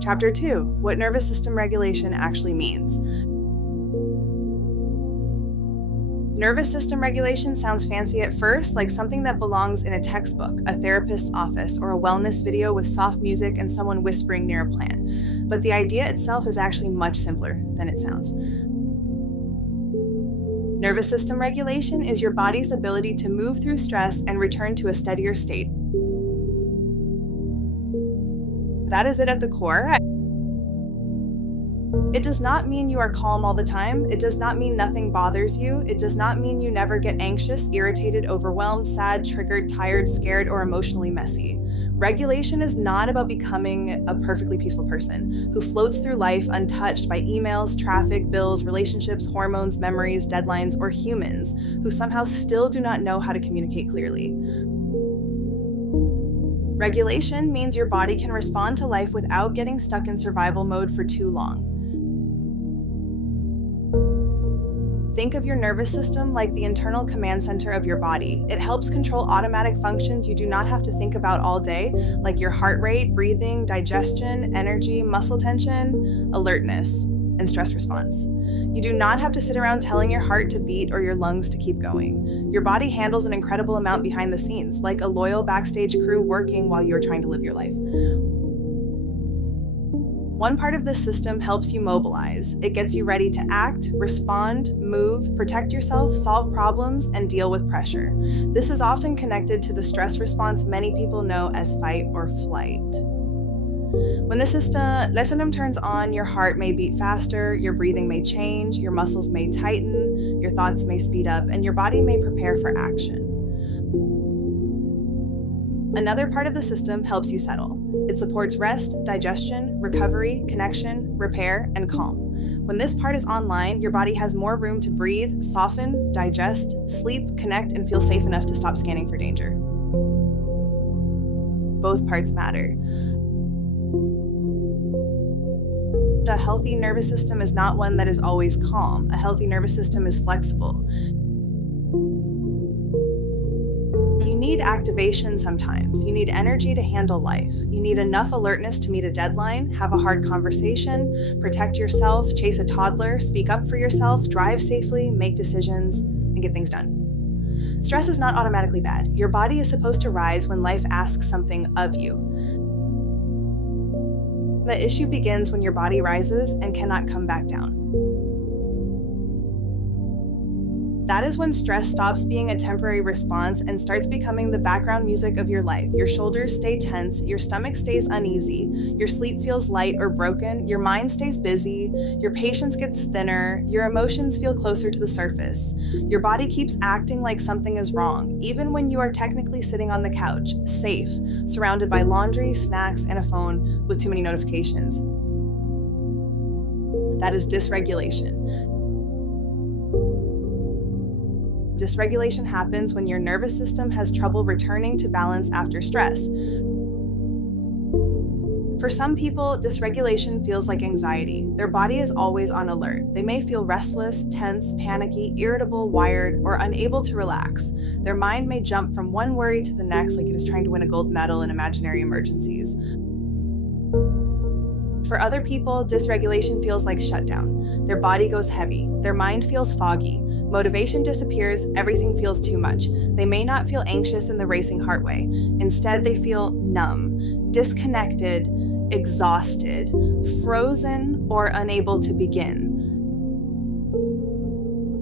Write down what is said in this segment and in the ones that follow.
Chapter 2, what nervous system regulation actually means. Nervous system regulation sounds fancy at first, like something that belongs in a textbook, a therapist's office, or a wellness video with soft music and someone whispering near a plant. But the idea itself is actually much simpler than it sounds. Nervous system regulation is your body's ability to move through stress and return to a steadier state. That is it at the core. It does not mean you are calm all the time. It does not mean nothing bothers you. It does not mean you never get anxious, irritated, overwhelmed, sad, triggered, tired, scared, or emotionally messy. Regulation is not about becoming a perfectly peaceful person who floats through life untouched by emails, traffic, bills, relationships, hormones, memories, deadlines, or humans who somehow still do not know how to communicate clearly. Regulation means your body can respond to life without getting stuck in survival mode for too long. Think of your nervous system like the internal command center of your body. It helps control automatic functions you do not have to think about all day, like your heart rate, breathing, digestion, energy, muscle tension, alertness, and stress response. You do not have to sit around telling your heart to beat or your lungs to keep going. Your body handles an incredible amount behind the scenes, like a loyal backstage crew working while you are trying to live your life. One part of this system helps you mobilize. It gets you ready to act, respond, move, protect yourself, solve problems, and deal with pressure. This is often connected to the stress response many people know as fight or flight. When the system turns on, your heart may beat faster, your breathing may change, your muscles may tighten, your thoughts may speed up, and your body may prepare for action. Another part of the system helps you settle. It supports rest, digestion, recovery, connection, repair, and calm. When this part is online, your body has more room to breathe, soften, digest, sleep, connect, and feel safe enough to stop scanning for danger. Both parts matter. A healthy nervous system is not one that is always calm. A healthy nervous system is flexible. You need activation sometimes. You need energy to handle life. You need enough alertness to meet a deadline, have a hard conversation, protect yourself, chase a toddler, speak up for yourself, drive safely, make decisions, and get things done. Stress is not automatically bad. Your body is supposed to rise when life asks something of you. The issue begins when your body rises and cannot come back down. That is when stress stops being a temporary response and starts becoming the background music of your life. Your shoulders stay tense, your stomach stays uneasy, your sleep feels light or broken, your mind stays busy, your patience gets thinner, your emotions feel closer to the surface. Your body keeps acting like something is wrong, even when you are technically sitting on the couch, safe, surrounded by laundry, snacks, and a phone with too many notifications. That is dysregulation. Dysregulation happens when your nervous system has trouble returning to balance after stress. For some people, dysregulation feels like anxiety. Their body is always on alert. They may feel restless, tense, panicky, irritable, wired, or unable to relax. Their mind may jump from one worry to the next like it is trying to win a gold medal in imaginary emergencies. For other people, dysregulation feels like shutdown. Their body goes heavy. Their mind feels foggy. Motivation disappears, everything feels too much. They may not feel anxious in the racing heart way. Instead, they feel numb, disconnected, exhausted, frozen, or unable to begin.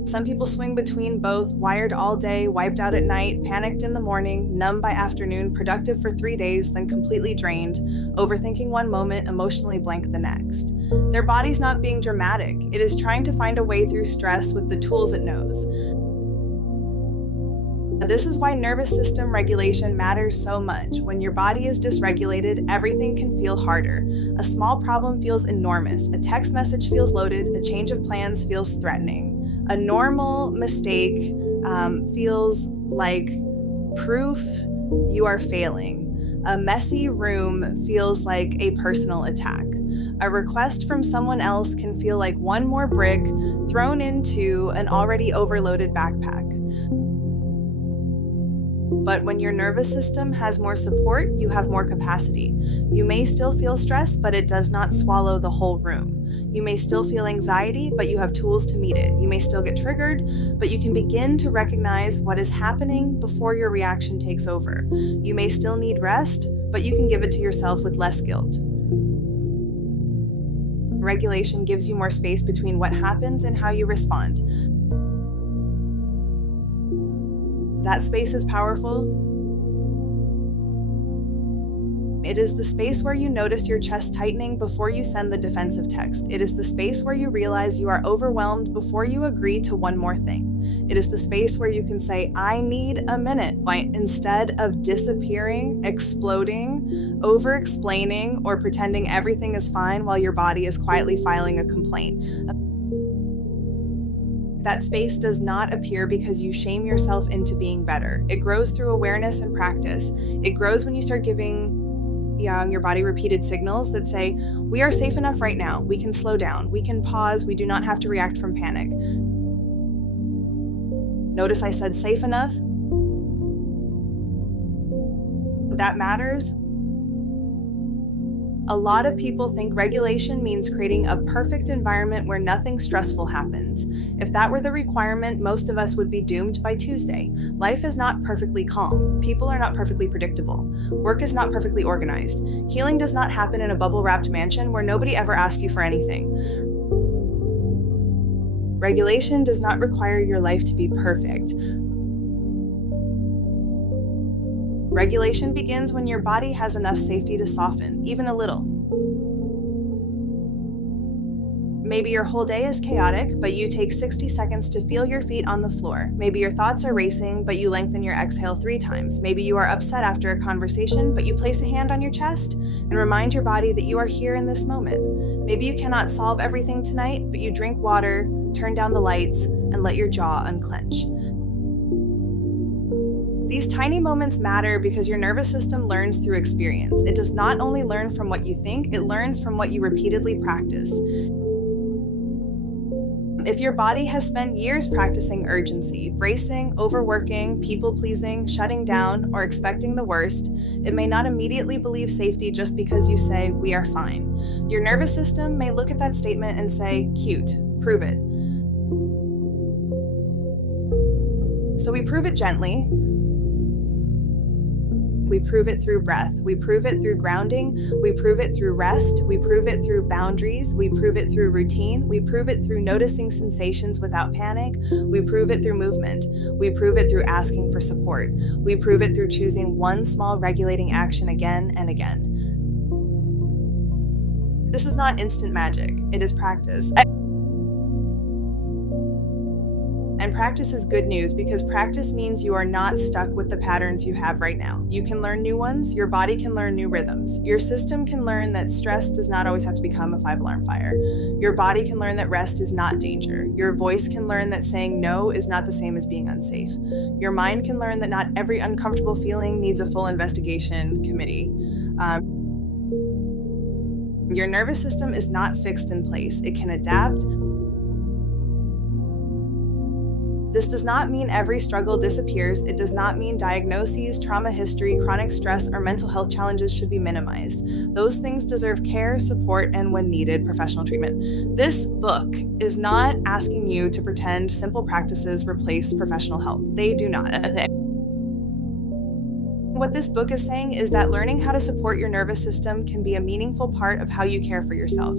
Some people swing between both, wired all day, wiped out at night, panicked in the morning, numb by afternoon, productive for 3 days, then completely drained, overthinking one moment, emotionally blank the next. Their body's not being dramatic. It is trying to find a way through stress with the tools it knows. This is why nervous system regulation matters so much. When your body is dysregulated, everything can feel harder. A small problem feels enormous. A text message feels loaded. A change of plans feels threatening. A normal mistake feels like proof you are failing. A messy room feels like a personal attack. A request from someone else can feel like one more brick thrown into an already overloaded backpack. But when your nervous system has more support, you have more capacity. You may still feel stress, but it does not swallow the whole room. You may still feel anxiety, but you have tools to meet it. You may still get triggered, but you can begin to recognize what is happening before your reaction takes over. You may still need rest, but you can give it to yourself with less guilt. Regulation gives you more space between what happens and how you respond. That space is powerful. It is the space where you notice your chest tightening before you send the defensive text. It is the space where you realize you are overwhelmed before you agree to one more thing. It is the space where you can say, I need a minute, instead of disappearing, exploding, over-explaining, or pretending everything is fine while your body is quietly filing a complaint. That space does not appear because you shame yourself into being better. It grows through awareness and practice. It grows when you start giving your body repeated signals that say, we are safe enough right now. We can slow down. We can pause. We do not have to react from panic. Notice I said safe enough. That matters. A lot of people think regulation means creating a perfect environment where nothing stressful happens. If that were the requirement, most of us would be doomed by Tuesday. Life is not perfectly calm. People are not perfectly predictable. Work is not perfectly organized. Healing does not happen in a bubble-wrapped mansion where nobody ever asks you for anything. Regulation does not require your life to be perfect. Regulation begins when your body has enough safety to soften, even a little. Maybe your whole day is chaotic, but you take 60 seconds to feel your feet on the floor. Maybe your thoughts are racing, but you lengthen your exhale 3 times. Maybe you are upset after a conversation, but you place a hand on your chest and remind your body that you are here in this moment. Maybe you cannot solve everything tonight, but you drink water, turn down the lights, and let your jaw unclench. These tiny moments matter because your nervous system learns through experience. It does not only learn from what you think, it learns from what you repeatedly practice. If your body has spent years practicing urgency, bracing, overworking, people-pleasing, shutting down, or expecting the worst, it may not immediately believe safety just because you say, we are fine. Your nervous system may look at that statement and say, cute, prove it. So we prove it gently. We prove it through breath. We prove it through grounding. We prove it through rest. We prove it through boundaries. We prove it through routine. We prove it through noticing sensations without panic. We prove it through movement. We prove it through asking for support. We prove it through choosing one small regulating action again and again. This is not instant magic. It is practice. And practice is good news because practice means you are not stuck with the patterns you have right now. You can learn new ones, your body can learn new rhythms. Your system can learn that stress does not always have to become a 5-alarm fire. Your body can learn that rest is not danger. Your voice can learn that saying no is not the same as being unsafe. Your mind can learn that not every uncomfortable feeling needs a full investigation committee. Your nervous system is not fixed in place. It can adapt. This does not mean every struggle disappears. It does not mean diagnoses, trauma history, chronic stress, or mental health challenges should be minimized. Those things deserve care, support, and when needed, professional treatment. This book is not asking you to pretend simple practices replace professional help. They do not. What this book is saying is that learning how to support your nervous system can be a meaningful part of how you care for yourself.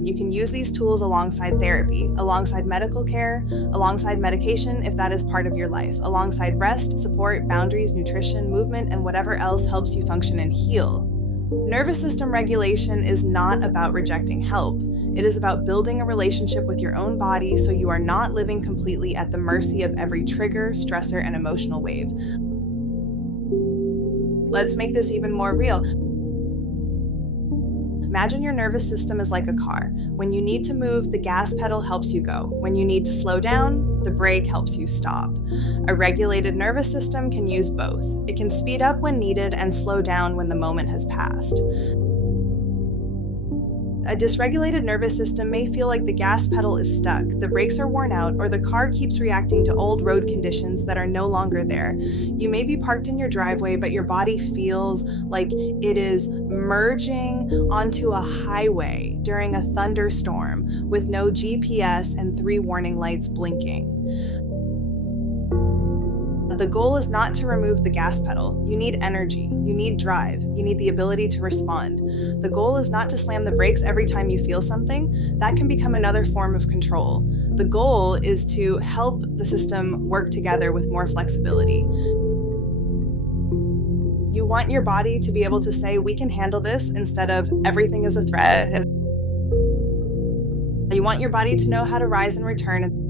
You can use these tools alongside therapy, alongside medical care, alongside medication if that is part of your life, alongside rest, support, boundaries, nutrition, movement, and whatever else helps you function and heal. Nervous system regulation is not about rejecting help. It is about building a relationship with your own body so you are not living completely at the mercy of every trigger, stressor, and emotional wave. Let's make this even more real. Imagine your nervous system is like a car. When you need to move, the gas pedal helps you go. When you need to slow down, the brake helps you stop. A regulated nervous system can use both. It can speed up when needed and slow down when the moment has passed. A dysregulated nervous system may feel like the gas pedal is stuck, the brakes are worn out, or the car keeps reacting to old road conditions that are no longer there. You may be parked in your driveway, but your body feels like it is merging onto a highway during a thunderstorm with no GPS and 3 warning lights blinking. The goal is not to remove the gas pedal. You need energy, you need drive, you need the ability to respond. The goal is not to slam the brakes every time you feel something. That can become another form of control. The goal is to help the system work together with more flexibility. You want your body to be able to say, we can handle this, instead of everything is a threat. You want your body to know how to rise and return.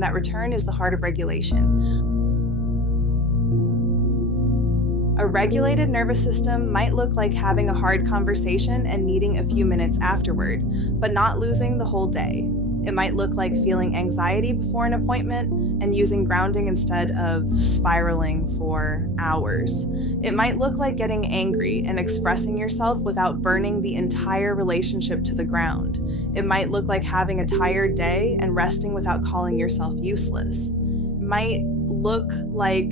That return is the heart of regulation. A regulated nervous system might look like having a hard conversation and needing a few minutes afterward, but not losing the whole day. It might look like feeling anxiety before an appointment and using grounding instead of spiraling for hours. It might look like getting angry and expressing yourself without burning the entire relationship to the ground. It might look like having a tired day and resting without calling yourself useless. It might look like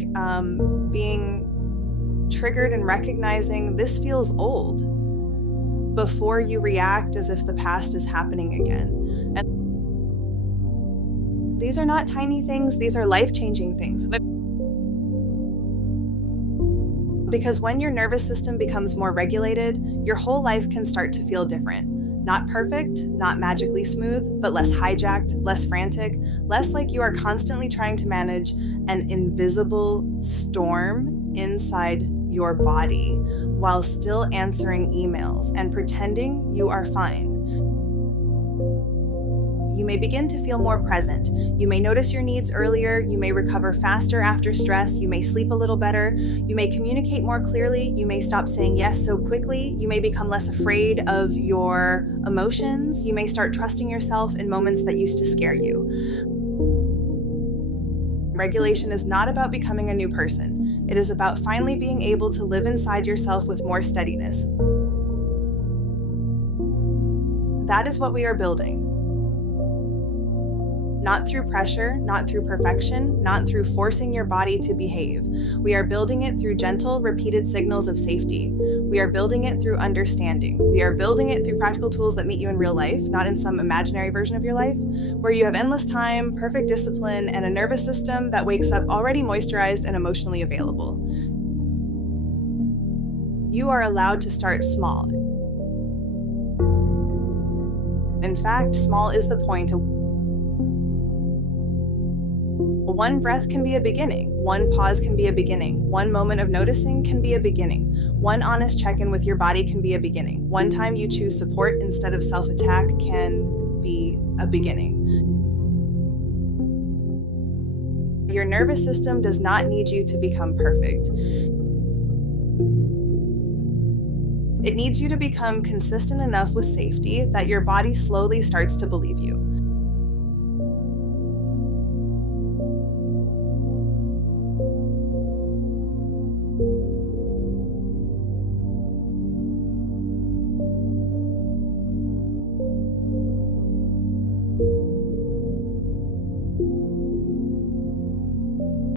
being triggered and recognizing this feels old before you react as if the past is happening again. And these are not tiny things, these are life-changing things. Because when your nervous system becomes more regulated, your whole life can start to feel different. Not perfect, not magically smooth, but less hijacked, less frantic, less like you are constantly trying to manage an invisible storm inside your body while still answering emails and pretending you are fine. You may begin to feel more present. You may notice your needs earlier. You may recover faster after stress. You may sleep a little better. You may communicate more clearly. You may stop saying yes so quickly. You may become less afraid of your emotions. You may start trusting yourself in moments that used to scare you. Regulation is not about becoming a new person. It is about finally being able to live inside yourself with more steadiness. That is what we are building. Not through pressure, not through perfection, not through forcing your body to behave. We are building it through gentle, repeated signals of safety. We are building it through understanding. We are building it through practical tools that meet you in real life, not in some imaginary version of your life, where you have endless time, perfect discipline, and a nervous system that wakes up already moisturized and emotionally available. You are allowed to start small. In fact, small is the point. One breath can be a beginning. One pause can be a beginning. One moment of noticing can be a beginning. One honest check-in with your body can be a beginning. One time you choose support instead of self-attack can be a beginning. Your nervous system does not need you to become perfect. It needs you to become consistent enough with safety that your body slowly starts to believe you.